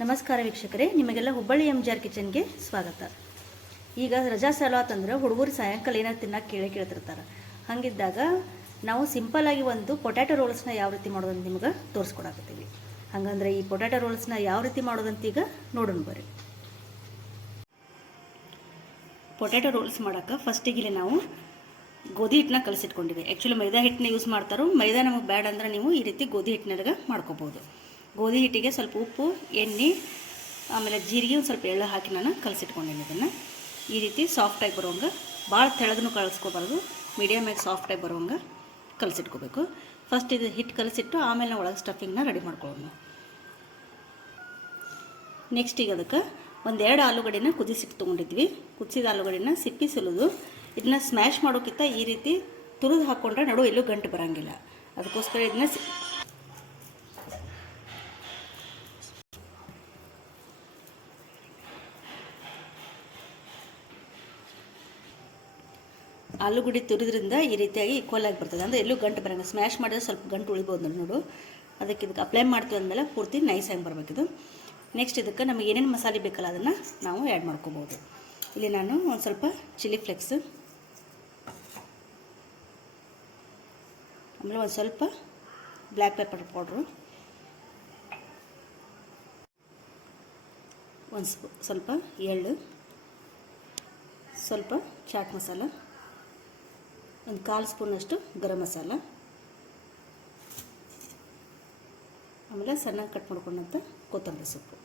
ನಮಸ್ಕಾರ ವೀಕ್ಷಕರೇ, ನಿಮಗೆಲ್ಲ ಹುಬ್ಬಳ್ಳಿ ಎಂ ಜಿ ಆರ್ ಕಿಚನ್ಗೆ ಸ್ವಾಗತ. ಈಗ ರಜಾ ಸಲಾತ್ ಆತಂದ್ರೆ ಹುಡುಗರು ಸಾಯಂಕಾಲ ಏನಾರು ತಿನ್ನೋಕೆ ಕೇಳಿ ಕೇಳ್ತಿರ್ತಾರೆ. ಹಾಗಿದ್ದಾಗ ನಾವು ಸಿಂಪಲ್ಲಾಗಿ ಒಂದು ಪೊಟ್ಯಾಟೊ ರೋಲ್ಸ್ನ ಯಾವ ರೀತಿ ಮಾಡೋದಂತ ನಿಮ್ಗೆ ತೋರಿಸ್ಕೊಡಕತ್ತೀವಿ. ಹಂಗಂದ್ರೆ ಈ ಪೊಟ್ಯಾಟೊ ರೋಲ್ಸ್ನ ಯಾವ ರೀತಿ ಮಾಡೋದಂತ ಈಗ ನೋಡೋಣ ಬರ್ರಿ. ಪೊಟ್ಯಾಟೊ ರೋಲ್ಸ್ ಮಾಡೋಕೆ ಫಸ್ಟಿಗೆ ಇಲ್ಲಿ ನಾವು ಗೋಧಿ ಹಿಟ್ಟನ್ನ ಕಲಸಿಟ್ಕೊಂಡಿವಿ. ಆ್ಯಕ್ಚುಲಿ ಮೈದಾ ಹಿಟ್ಟನ್ನ ಯೂಸ್ ಮಾಡ್ತಾರೋ ಮೈದಾ ನಮಗೆ ಬ್ಯಾಡ ಅಂದ್ರೆ ನೀವು ಈ ರೀತಿ ಗೋಧಿ ಹಿಟ್ಟಿನಾಗ ಮಾಡ್ಕೋಬೋದು. ಗೋಧಿ ಹಿಟ್ಟಿಗೆ ಸ್ವಲ್ಪ ಉಪ್ಪು, ಎಣ್ಣೆ, ಆಮೇಲೆ ಜೀರಿಗೆ ಒಂದು ಸ್ವಲ್ಪ ಎಳ್ಳು ಹಾಕಿ ನಾನು ಕಲಸಿಟ್ಕೊಂಡಿನಿ ಇದನ್ನು. ಈ ರೀತಿ ಸಾಫ್ಟಾಗಿ ಬರೋಂಗೆ ಭಾಳ ತೆಳಗನು ಕಳಿಸ್ಕೋಬಾರ್ದು ಮೀಡಿಯಮಾಗಿ ಸಾಫ್ಟಾಗಿ ಬರೋಂಗೆ ಕಲಸಿಟ್ಕೋಬೇಕು. ಫಸ್ಟ್ ಇದು ಹಿಟ್ಟು ಕಲಸಿಟ್ಟು ಆಮೇಲೆ ನಾವು ಒಳಗೆ ಸ್ಟಫಿಂಗ್ನ ರೆಡಿ ಮಾಡ್ಕೊಳ್ಳೋಣ ನೆಕ್ಸ್ಟ್ ಈಗ ಅದಕ್ಕೆ ಒಂದೆರಡು ಆಲೂಗಡ್ಡೆನ ಕುದಿಸಿಟ್ಟು ತೊಗೊಂಡಿದ್ವಿ. ಕುದಿಸಿದ ಆಲೂಗಡ್ಡೆನ ಸಿಪ್ಪಿ ಸುಲಿದು ಇದನ್ನ ಸ್ಮ್ಯಾಶ್ ಮಾಡೋಕ್ಕಿಂತ ಈ ರೀತಿ ತುರಿದು ಹಾಕ್ಕೊಂಡ್ರೆ ನಡು ಎಲ್ಲೂ ಗಂಟು ಬರೋಂಗಿಲ್ಲ. ಅದಕ್ಕೋಸ್ಕರ ಇದನ್ನ ಆಲೂಗಡ್ಡೆ ತುರಿದ್ರಿಂದ ಈ ರೀತಿಯಾಗಿ ಈಕ್ವಲ್ ಆಗಿ ಬರ್ತದೆ. ಅಂದರೆ ಎಲ್ಲೂ ಗಂಟು ಬರೋಂಗ ಸ್ಮ್ಯಾಶ್ ಮಾಡಿದ್ರೆ ಸ್ವಲ್ಪ ಗಂಟು ಉಳಿಬೋದು ನೋಡಿ ನೋಡು. ಅದಕ್ಕೆ ಇದಕ್ಕೆ ಅಪ್ಲೈ ಮಾಡ್ತೀವಿ ಅಂದಮೇಲೆ ಪೂರ್ತಿ ಆಗಿ ಬರಬೇಕಿದು. ನೆಕ್ಸ್ಟ್ ಇದಕ್ಕೆ ನಮಗೆ ಏನೇನು ಮಸಾಲೆ ಬೇಕಲ್ಲ ಅದನ್ನು ನಾವು ಆ್ಯಡ್ ಮಾಡ್ಕೋಬೋದು. ಇಲ್ಲಿ ನಾನು ಒಂದು ಸ್ವಲ್ಪ ಚಿಲ್ಲಿ ಫ್ಲೆಕ್ಸ್ ಆಮೇಲೆ ಒಂದು ಸ್ವಲ್ಪ ಬ್ಲ್ಯಾಕ್ ಪೆಪ್ಪರ್ ಪೌಡ್ರು ಒಂದು ಸ್ವಲ್ಪ ಎಳ್ಳು ಸ್ವಲ್ಪ ಚಾಟ್ ಮಸಾಲ ಒಂದು ಕಾಲು ಸ್ಪೂನಷ್ಟು ಗರಂ ಮಸಾಲ. ಆಮೇಲೆ ಸಣ್ಣಗೆ ಕಟ್ ಮಾಡ್ಕೊಂಡಂಥ ಕೊತ್ತಂಬರಿ ಸೊಪ್ಪು.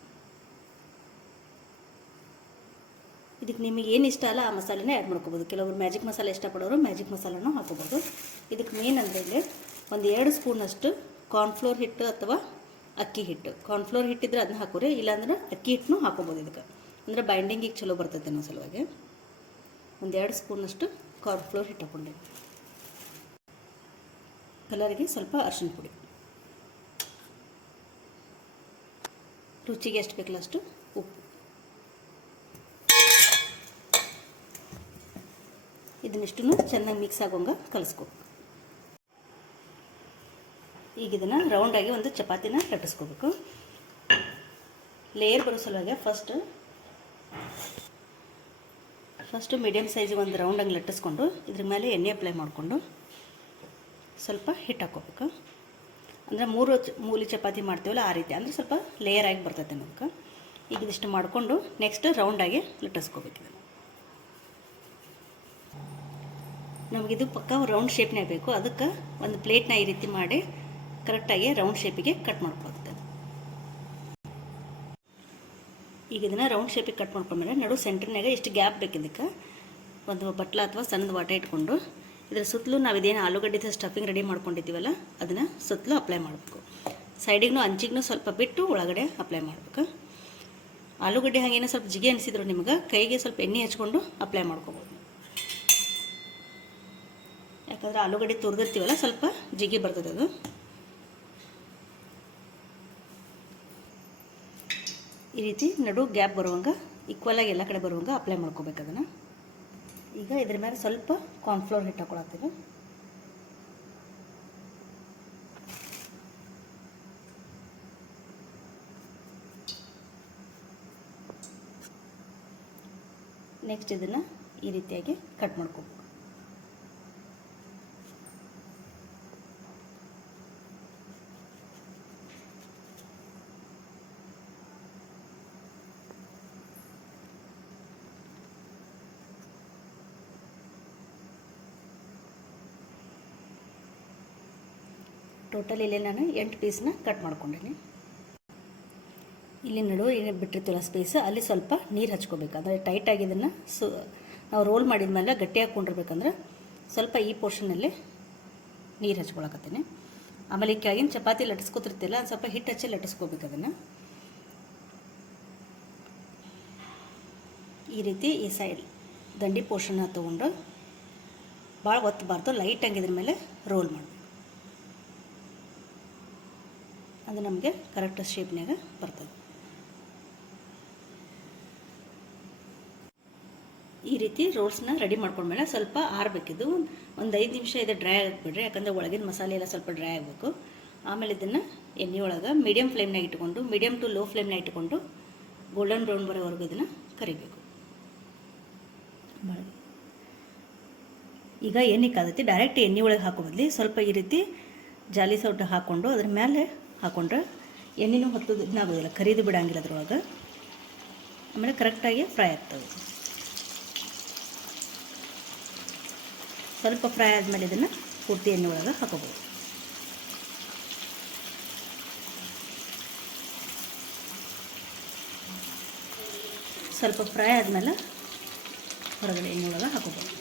ಇದಕ್ಕೆ ನಿಮಗೆ ಏನು ಇಷ್ಟ ಅಲ್ಲ ಆ ಮಸಾಲೆನೇ ಆ್ಯಡ್ ಮಾಡ್ಕೋಬೋದು. ಕೆಲವರು ಮ್ಯಾಜಿಕ್ ಮಸಾಲೆ ಇಷ್ಟಪಡೋರು ಮ್ಯಾಜಿಕ್ ಮಸಾಲನೂ ಹಾಕೋಬೋದು. ಇದಕ್ಕೆ ಮೇನ್ ಅಂದರೆ ಇಲ್ಲಿ ಒಂದು ಎರಡು ಸ್ಪೂನಷ್ಟು ಕಾರ್ನ್ಫ್ಲೋರ್ ಹಿಟ್ಟು ಅಥವಾ ಅಕ್ಕಿ ಹಿಟ್ಟು. ಕಾರ್ನ್ಫ್ಲೋರ್ ಹಿಟ್ಟಿದ್ರೆ ಅದನ್ನ ಹಾಕೋರಿ, ಇಲ್ಲಾಂದ್ರೆ ಅಕ್ಕಿ ಹಿಟ್ಟನ್ನು ಹಾಕೋಬೋದು ಇದಕ್ಕೆ. ಅಂದರೆ ಬೈಂಡಿಂಗಿಗೆ ಚಲೋ ಬರ್ತದೆ ಅನ್ನೋ ಸಲುವಾಗಿ. ಒಂದೆರಡು ಸ್ಪೂನಷ್ಟು ಕಾರ್ನ್ಫ್ಲೋರ್ ಫ್ಲೋರ್ ಹಾಕೊಂಡೆ ಕಲರಿಗೆ ಸ್ವಲ್ಪ ಅರಿಶಿನ ಪುಡಿ. ರುಚಿಗೆ ಎಷ್ಟು ಬೇಕಲ್ಲ ಅಷ್ಟು ಉಪ್ಪು. ಇದನ್ನಿಷ್ಟು ಚೆನ್ನಾಗಿ ಮಿಕ್ಸ್ ಆಗೋಂಗೆ ಕಲಿಸ್ಕೊ. ಈಗ ಇದನ್ನು ರೌಂಡಾಗಿ ಒಂದು ಚಪಾತಿನ ಲಟ್ಟಿಸ್ಕೋಬೇಕು ಲೇಯರ್ ಬರೋ ಸಲುವಾಗಿ ಫಸ್ಟ್ ಫಸ್ಟು ಮೀಡಿಯಮ್ ಸೈಜಿಗೆ ಒಂದು ರೌಂಡಂಗೆ ಲಟ್ಟಿಸ್ಕೊಂಡು ಇದ್ರ ಮೇಲೆ ಎಣ್ಣೆ ಅಪ್ಲೈ ಮಾಡಿಕೊಂಡು ಸ್ವಲ್ಪ ಹಿಟ್ಟು ಹಾಕ್ಕೋಬೇಕು. ಅಂದರೆ ಮೂರು ಮೂಲಿ ಚಪಾತಿ ಮಾಡ್ತೀವಲ್ಲ ಆ ರೀತಿ, ಅಂದರೆ ಸ್ವಲ್ಪ ಲೇಯರ್ ಆಗಿ ಬರ್ತೈತೆ ನಮ್ಗೆ. ಈಗ ಇದಿಷ್ಟು ಮಾಡಿಕೊಂಡು ನೆಕ್ಸ್ಟ್ ರೌಂಡಾಗಿ ಲಟ್ಟಿಸ್ಕೋಬೇಕು ಇದನ್ನು. ನಮಗಿದು ಪಕ್ಕ ರೌಂಡ್ ಶೇಪ್ನೇ ಬೇಕು. ಅದಕ್ಕೆ ಒಂದು ಪ್ಲೇಟ್ನ ಈ ರೀತಿ ಮಾಡಿ ಕರೆಕ್ಟಾಗಿ ರೌಂಡ್ ಶೇಪಿಗೆ ಕಟ್ ಮಾಡ್ಕೊಳ್ತದೆ ಈಗ ಇದನ್ನು ರೌಂಡ್ ಶೇಪಿಗೆ ಕಟ್ ಮಾಡ್ಕೊಂಡ್ಮೇಲೆ ನಡು ಸೆಂಟ್ರ್ನಾಗ ಎಷ್ಟು ಗ್ಯಾಪ್ ಬೇಕು ಇದಕ್ಕೆ. ಒಂದು ಬಟ್ಲ ಅಥವಾ ಸಣ್ಣದ ವಾಟೆ ಇಟ್ಕೊಂಡು ಇದರ ಸುತ್ತಲೂ ನಾವು ಇದೇನು ಆಲೂಗಡ್ಡೆ ಸ್ಟಫಿಂಗ್ ರೆಡಿ ಮಾಡ್ಕೊಂಡಿದ್ದೀವಲ್ಲ, ಅದನ್ನು ಸುತ್ತಲೂ ಅಪ್ಲೈ ಮಾಡಬೇಕು. ಸೈಡಿಗೂ ಅಂಚಿಗೂ ಸ್ವಲ್ಪ ಬಿಟ್ಟು ಒಳಗಡೆ ಅಪ್ಲೈ ಮಾಡಬೇಕು. ಆಲೂಗಡ್ಡೆ ಹಾಗೇನೋ ಸ್ವಲ್ಪ ಜಿಗಿ ಅನಿಸಿದ್ರು ನಿಮ್ಗೆ, ಕೈಗೆ ಸ್ವಲ್ಪ ಎಣ್ಣೆ ಹಚ್ಕೊಂಡು ಅಪ್ಲೈ ಮಾಡ್ಕೋಬೋದು. ಯಾಕಂದ್ರೆ ಆಲೂಗಡ್ಡೆ ತುರಿದಿರ್ತೀವಲ್ಲ, ಸ್ವಲ್ಪ ಜಿಗಿ ಬರ್ತದೆ ಅದು. ಈ ರೀತಿ ನಡು ಗ್ಯಾಪ್ ಬರುವಂಗೆ ಈಕ್ವಲಾಗಿ ಎಲ್ಲ ಕಡೆ ಬರುವಂಗೆ ಅಪ್ಲೈ ಮಾಡ್ಕೋಬೇಕು ಅದನ್ನು. ಈಗ ಇದ್ರ ಮೇಲೆ ಸ್ವಲ್ಪ ಕಾರ್ನ್ಫ್ಲೋರ್ ಹಿಟ್ಟು ಹಾಕೊಳತ್ತೀವಿ ನೆಕ್ಸ್ಟ್ ಇದನ್ನು ಈ ರೀತಿಯಾಗಿ ಕಟ್ ಮಾಡ್ಕೋಬೇಕು. ಟೋಟಲ್ ಇಲ್ಲಿ ನಾನು ಎಂಟು ಪೀಸ್ನ ಕಟ್ ಮಾಡ್ಕೊಂಡೀನಿ. ಇಲ್ಲಿ ನಡುವೆ ಏನು ಬಿಟ್ಟಿರ್ತೀವಲ್ಲ ಸ್ಪೇಸ್ ಅಲ್ಲಿ ಸ್ವಲ್ಪ ನೀರು ಹಚ್ಕೋಬೇಕು. ಅಂದರೆ ಟೈಟಾಗಿ ಇದನ್ನು ಸು, ನಾವು ರೋಲ್ ಮಾಡಿದ ಮೇಲೆ ಗಟ್ಟಿ ಹಾಕ್ಕೊಂಡಿರ್ಬೇಕಂದ್ರೆ ಸ್ವಲ್ಪ ಈ ಪೋರ್ಷನಲ್ಲಿ ನೀರು ಹಚ್ಕೊಳಕತ್ತೀನಿ. ಆಮೇಲೆ ಈ ಕೆಳಗಿನ ಚಪಾತಿ ಲಟ್ಟಿಸ್ಕೊತಿರ್ತಿಲ್ಲ ಸ್ವಲ್ಪ ಹಿಟ್ಟು ಹಚ್ಚಿ ಲಟ್ಟಿಸ್ಕೋಬೇಕು ಅದನ್ನು. ಈ ರೀತಿ ಈ ಸೈಡ್ ದಂಡಿ ಪೋರ್ಷನ್ನ ತೊಗೊಂಡು ಭಾಳ ಒತ್ತಬಾರ್ದು ಲೈಟಾಗಿ ಇದ್ರ ಮೇಲೆ ರೋಲ್ ಮಾಡಬೇಕು. ಅದು ನಮಗೆ ಕರೆಕ್ಟ್ ಶೇಪ್ನಾಗ ಬರ್ತದೆ. ಈ ರೀತಿ ರೋಲ್ಸ್ನ ರೆಡಿ ಮಾಡ್ಕೊಂಡ್ಮೇಲೆ ಸ್ವಲ್ಪ ಆರಬೇಕಿದ್ದು ಒಂದು ಐದು ನಿಮಿಷ ಇದು ಡ್ರೈ ಆಗಿಬಿಡ್ರಿ ಯಾಕಂದರೆ ಒಳಗಿನ ಮಸಾಲೆ ಎಲ್ಲ ಸ್ವಲ್ಪ ಡ್ರೈ ಆಗಬೇಕು. ಆಮೇಲೆ ಇದನ್ನು ಎಣ್ಣೆ ಒಳಗೆ ಮೀಡಿಯಮ್ ಫ್ಲೇಮ್ನಾಗ ಇಟ್ಕೊಂಡು ಮೀಡಿಯಮ್ ಟು ಲೋ ಫ್ಲೇಮ್ನ ಇಟ್ಕೊಂಡು ಗೋಲ್ಡನ್ ಬ್ರೌನ್ ಬರೋವರೆಗೂ ಇದನ್ನು ಕರಿಬೇಕು. ಈಗ ಎಣ್ಣೆ ಕಾದೈತಿ ಡೈರೆಕ್ಟ್ ಎಣ್ಣೆ ಒಳಗೆ ಹಾಕೋ ಬದಲಿ ಸ್ವಲ್ಪ ಈ ರೀತಿ ಜಾಲಿ ಸೌಟ್ ಹಾಕ್ಕೊಂಡು ಅದ್ರ ಮೇಲೆ ಹಾಕ್ಕೊಂಡ್ರೆ ಎಣ್ಣೆನೂ ಹೊತ್ತದು ಇದಾಗೋದಿಲ್ಲ ಕರಿದು ಬಿಡಂಗಿಲ್ಲ ಅದ್ರೊಳಗೆ. ಆಮೇಲೆ ಕರೆಕ್ಟಾಗಿ ಫ್ರೈ ಆಗ್ತವೆ ಸ್ವಲ್ಪ ಫ್ರೈ ಆದಮೇಲೆ ಇದನ್ನು ಪೂರ್ತಿ ಎಣ್ಣೆ ಒಳಗೆ ಹಾಕೋಬೋದು. ಸ್ವಲ್ಪ ಫ್ರೈ ಆದಮೇಲೆ ಹೊರಗಡೆ ಎಣ್ಣೆ ಒಳಗೆ ಹಾಕೋಬೋದು.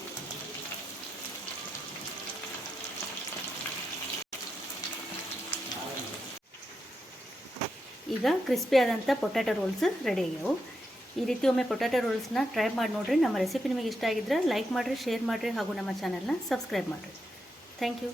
ಈಗ ಕ್ರಿಸ್ಪಿ ಆದಂಥ ಪೊಟ್ಯಾಟೊ ರೋಲ್ಸ್ ರೆಡಿ ಆಗ್ಯಾವು. ಈ ರೀತಿ ಒಮ್ಮೆ ಪೊಟ್ಯಾಟೊ ರೋಲ್ಸ್ನ ಟ್ರೈ ಮಾಡಿ ನೋಡಿರಿ. ನಮ್ಮ ರೆಸಿಪಿ ನಿಮಗೆ ಇಷ್ಟ ಆಗಿದ್ರೆ ಲೈಕ್ ಮಾಡಿರಿ ಶೇರ್ ಮಾಡಿರಿ ಹಾಗೂ ನಮ್ಮ ಚಾನಲ್ನ ಸಬ್ಸ್ಕ್ರೈಬ್ ಮಾಡಿರಿ. Thank you